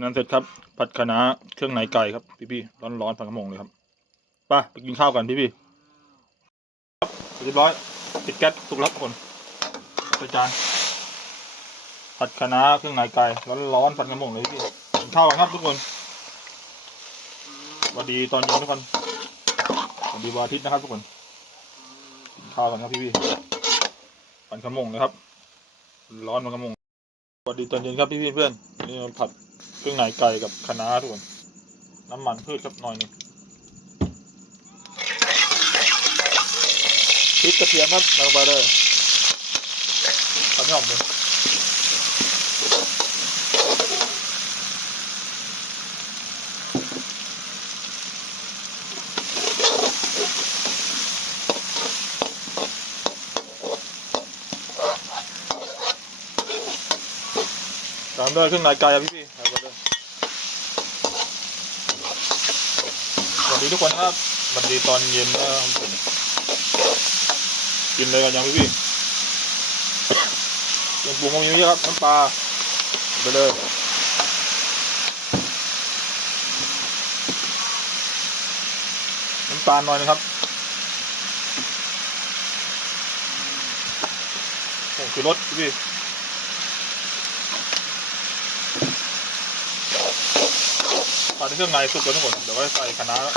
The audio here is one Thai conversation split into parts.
นั้นเสร็จครับ ผัดคะน้าเครื่องในไก่ครับ พี่พี่ร้อนร้อนๆผัดกระมงเลยครับป่ะไปกินข้าวกันพี่พี่ครับเรียบร้อยปิดแก๊สสุกแล้วทุกคนไปจานผัดคะน้าเครื่องในไก่ร้อนร้อนๆผัดกระมงเลยพี่กินข้าวกันครับทุกคนสวัสดีตอนเย็นทุกคนสวัสดีวันอาทิตย์นะครับทุกคนกินข้าวกันครับพี่พี่ผัดกระมงเลยครับ ร้อนผัดกระมงสวัสดีตอนเย็นครับพี่พี่เพื่อน นี่มันผัดเครื่องในไก่กับคะน้าทุกคนน้ำมันพืชครับหน่อยหนึงพริกกระเทียมครับลงไปเลยทำให้หอมเลย ตามด้วยเครื่องในไก่ครับพี่พี่ๆเอาไปเลยสวัสดีทุกคนครับสวัสดีตอนเย็นนะครับผมกินเลยกันยังพี่พี่เครื่องปรุงก็มีเยอะครับน้ำปลาไปเลยน้ำตาลหน่อยนะครับโอ้คือรสพี่ พี่ผัดเครื่องในสุกแล้วทั้งหมดเดี๋ยวไว้ใส่คะน้าแล้ว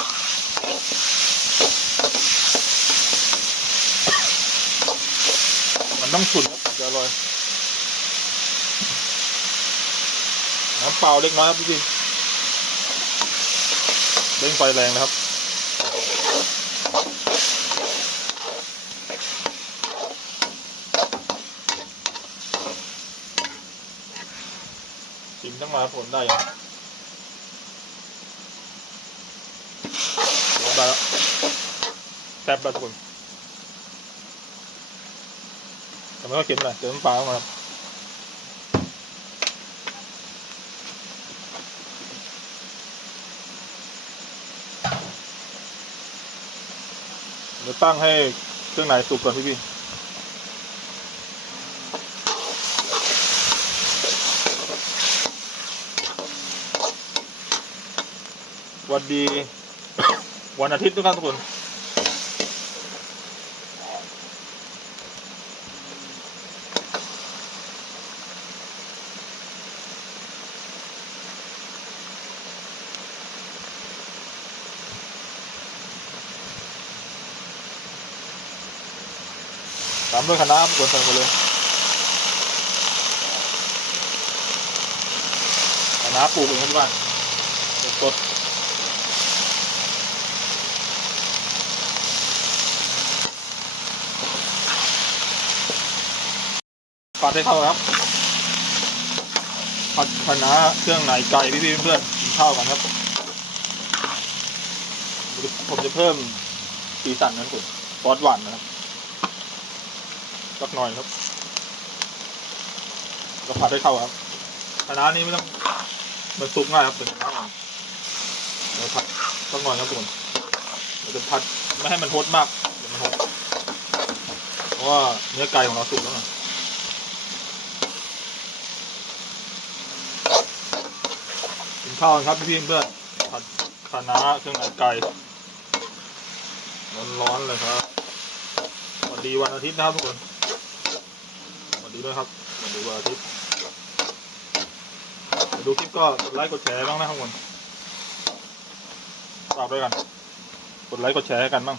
มันต้องฉุนครับถึงจะอร่อยน้ำเปล่าเล็กน้อยครับพี่พี่เร่งไฟแรงนะครับชิมทั้งมาผลได้ยัง เดี๋ยวได้แล้วแซ่บแล้วทุกคนแต่ไม่ต้องเค็มเลยเติมน้ำปลาเข้ามาครับเดี๋ยวตั้งให้เครื่องในสุกก่อนพี่พี่สวัสดี วันอาทิตย์ทุกท่านทุกคนตามด้วยคณะทุกคนใส่ไปเลยคณะปลูกเองครับที่บ้านสด ผัดให้เข้าครับผัดคะน้าเครื่องในไก่พี่พี่ๆเพื่อนๆกินข้าวกันครับผมจะเพิ่มสีสันนั้นผมซอสหวานนะครับสักหน่อยครับก็ผัดให้เข้าครับคะน้านี้ไม่ต้องมันสุกง่ายครับเป็นคะน้านเดี๋ยวผัดสักหน่อยครับทุกคนเราจะผัดไม่ให้มันฮดมากเดี๋ยวมันฮดเพราะว่าเนื้อไก่ของเราสุกแล้วไง กิน ข้าวครับพี่เพื่อนผัดคะน้าเครื่องในไก่ร้อนๆเลยครับสวัสดีวันอาทิตย์นะครับทุกคนสวัสดีด้วยครับสวัสดีวันอาทิตย์ดูคลิปก็กดไลค์กดแชร์บ้างนะครับทุกคนฝากด้วยกัน กดไลค์กดแชร์กันบ้าง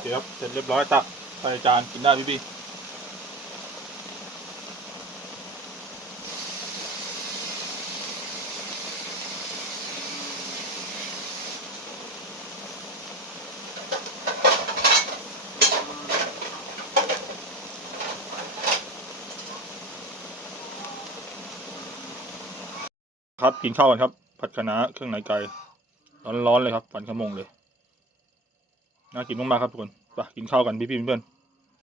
เคครับเสร็จเรียบร้อยตักใส่จานกินได้พี่ๆ ครับกินข้าวกันครับ ผัดคะน้าเครื่องในไก่ร้อนๆเลยครับฝันขมงเลยน่ากินมากๆครับทุกคนไปกินข้าวกันพี่ๆเพื่อนๆ